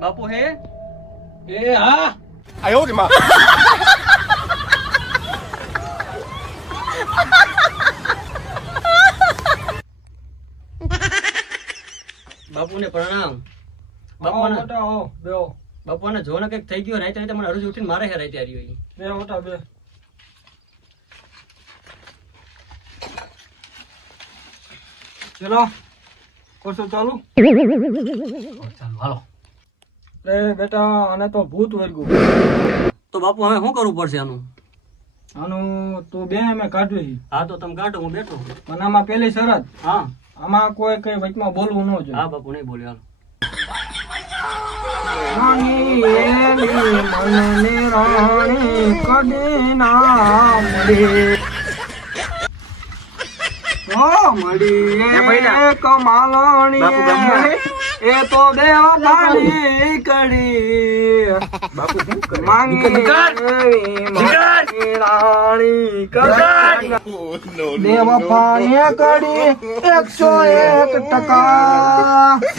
બાપુ હે એ હા આયો રે માં બાપુને પ્રણામ. બાપુને જો ને કઈક થઈ ગયો રાતે રાતે મને હરજ ઉઠીને મારે હે રાતે આવ્યો બે મોટા બે ચલો કોસો ચાલુ હાલો. એ બેટા આને તો ભૂત વર્ગું તો બાપુ હવે શું કરવું પડશે આનું? આનું તું બે અમે કાઢવી હા તો તમે કાઢો, હું બેઠો. પણ આમાં પેલી શરત હા આમાં કોઈ કઈ વચમાં બોલવું ન જોઈએ. હા બાપુ નહીં બોલ્યો. રાણી એલી મનને રાણી કદી ના મળી ઓ મળી એક માલણી એ તો દેવ બાની કડી માંગી રાણી કડી દેવ પાણી કડી 101%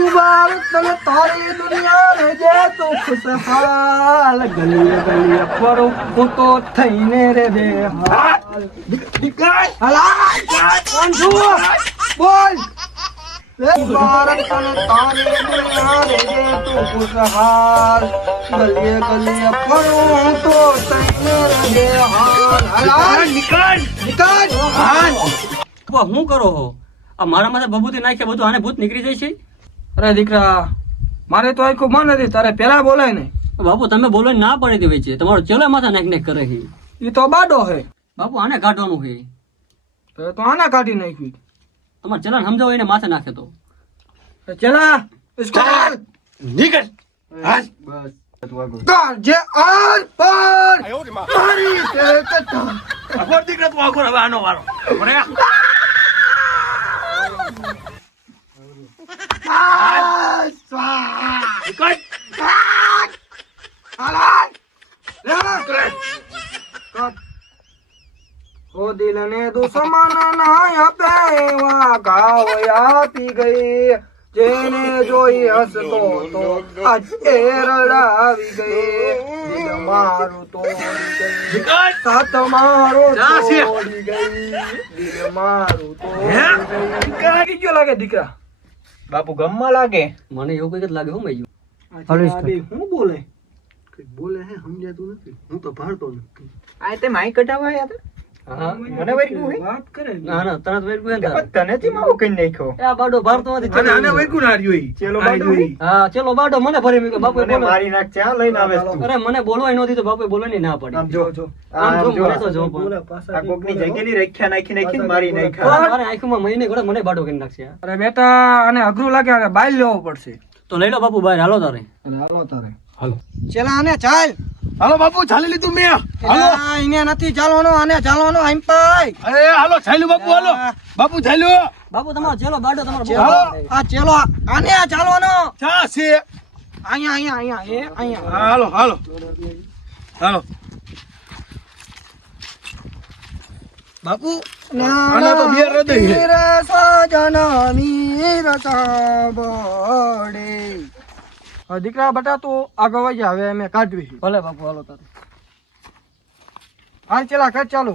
મુબારક તને તારી દુનિયા રે જે તું ખુશહાલ ગલી ગલી ફરો હું તો થઈને રે બેહાલ હલા કોણ છું બોલ મુબારક તને તારી દુનિયા રે જે તું ખુશહાલ ગલી ગલી ફરો હું તો થઈને રે બેહાલ હલા નિકળ હાલ શું કરો હો? આ મારા માથે બબૂતી નાખ્યા બધું આને ભૂત નીકળી જાય છે? અરે દીકરા મારે તો આખું મન નથી તારે પેલા બોલાય ને બાપુ તમે બોલો ના પડી દેવી છે. તમારો ચેલો માથે નાખ નાખ કરે છે. એ તો બાડો હે બાપુ આને કાઢવાનું છે. તો આના કાઢી નાખ્યું તમારે ચેલાને સમજાવો એને માથે નાખે તો. ચલા इसको નીકળ હાલ બસ જે આર પાર આયો રે માં મારી તે કટા અગર દીકરા તું આગળ હવે આનો વારો મને ઓ દિલ ને દુશ્મન ના આપે એવા ઘાવ આપી ગઈ જેને જોઈ હસતો તો આજે રડાવી ગઈ દિલ મારું તોડી ગઈ સાત મારો તોડી ગઈ દિલ મારું તોડી ગઈ ગયો લાગે દીકરા બાપુ ગમમાં લાગે મને એવું કઈ જ લાગે હું મઈ હું બોલે બોલે હે સમજાતું નથી હું તો ભારતો નથી આ તે માઈ કટાવા આયા હતા મને વર્ગું હે વાત કરે ના ના તરત વેર કોઈ તને થી માવો કઈ નાખ્યો આ બાડો ભારતો નથી. આને વર્ગું ના રહ્યો ઈ ચેલો બાડો હા ચલો બાડો મને ફરી મૂક્યો. બાપુ મને મારી નાખ છે લઈને આવે તું અરે મને બોલવાય નહોતી તો બાપુ બોલવાની ના પડી. આમ જો આમ જો મને તો જો પણ આ કોકની જગ્યાની રખ્યા નાખીને મારી નાખ્યા મારે આંખમાં મહિને ઘોડે મને બાડો કરી નાખશે. અરે બેટા આને અઘરું લાગે આને બાઈ લેવો પડશે તો લઈ લો બાપુ બહાર હાલો તારે. હાલો તારે હાલો ચલા આને ચાલ હાલો બાપુ ચાલી લીધું મેં હાલો એને નથી ચાલવાનો આને ચાલવાનો આમ પાઈ અરે હાલો ચાલ્યું બાપુ હાલો બાપુ ચાલ્યું બાપુ તમારો ચેલો બાડો તમારો ચાલો આ ચલો આને ચાલવાનો ચા છે અહીંયા અહીંયા અહીંયા એ અહીંયા હાલો હાલો હાલો બાપુ આના તો બે હૃદય છે. સજનાની રતા બડે દીકરા બટા તું આગળ વહી જા, હવે અમે કાઢવી ભલે બાપુ હાલો તારે. હાલ ચલા કાઢ ચાલુ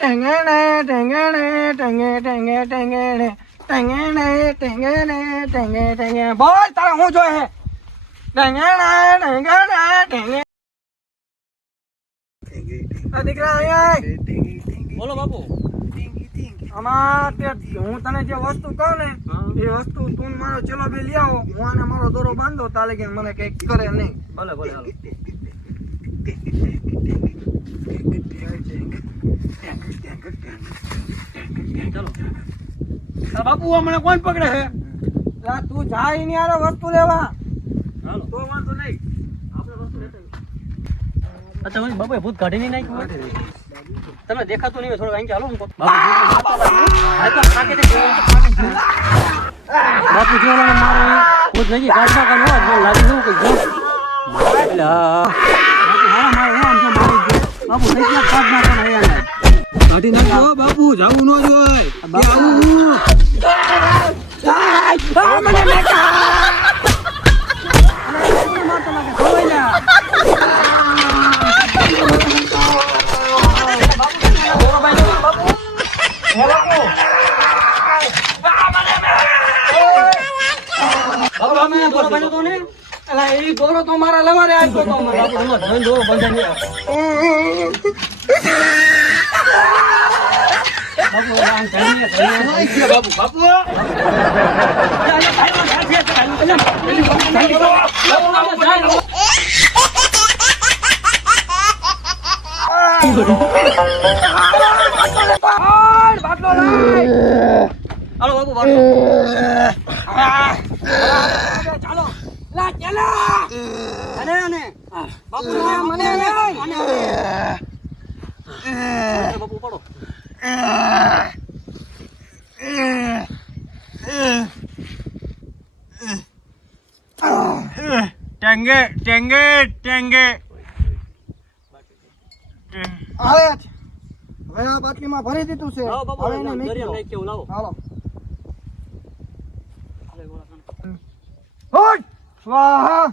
ટેંગેણે ટેંગેણે ટેંગે ટેંગે ટેંગેણે ટેંગેણે ટેંગેણે ટેંગે ટેંગે બોલ તારે હું જોઈ હે ટેંગેણે ટેંગેણે ટેંગે આ દીકરા અહીંયા બોલો બાપુ. આમાં તે હું તને જે વસ્તુ કહું ને એ વસ્તુ તું મારો ચેલો બે લઈ આવો હું આને મારો દોરો બાંધો તાલે કે મને કઈક કરે નહીં ભલે ભલે હાલો. ચલો બાપુ હમણાં કોણ પકડે છે લા તું જાય ની આરે વસ્તુ લેવા હાલો. તો વાંધો નહીં આપણે વસ્તુ લેતા આવીએ. તમે બાપુએ ભૂત કાઢી નહીં નાખ્યું હોય? તમને દેખાતું નહીં હોય, થોડું અહીં ચાલો ને બાપુ. બાપુ જો મારે ભૂત નજીક ગાડમાં કાઢ લાગી જવું કઈ જો એટલે હા બાપુ થઈ ગયા કાઢ નાખો ને અહીંયા કાઢી નાખજો બાપુ જાવું ન જોય બાપુ. તમે દોરો બાંધ્યો તો ને અલા એ દોરો તો મારા લવારે આપ્યો તો મને. બાપુ એમાં ધન દોરો બંધાય નહીં આવે. બાપુ આમ ધણીએ ધણીએ. બાપુ બાપુ બાટલો લાય. હાલો બાપુ બાટલો. ચાલો લા ચાલા. અને બાપુ મને બાપુ પડો. ટેંગે ટેંગે ટેંગે આવે છે. હવે આ બાટલીમાં ભરી દીધું છે. લાવો બાપુ હવે એને દરિયામાં મૂકી દો. નાખી લાવો. હાલો. હોટ સ્વાહા.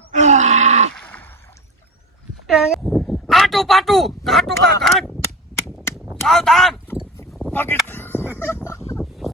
આટુ પાટુ ઘાટુ કા ઘાટ. સાવધાન.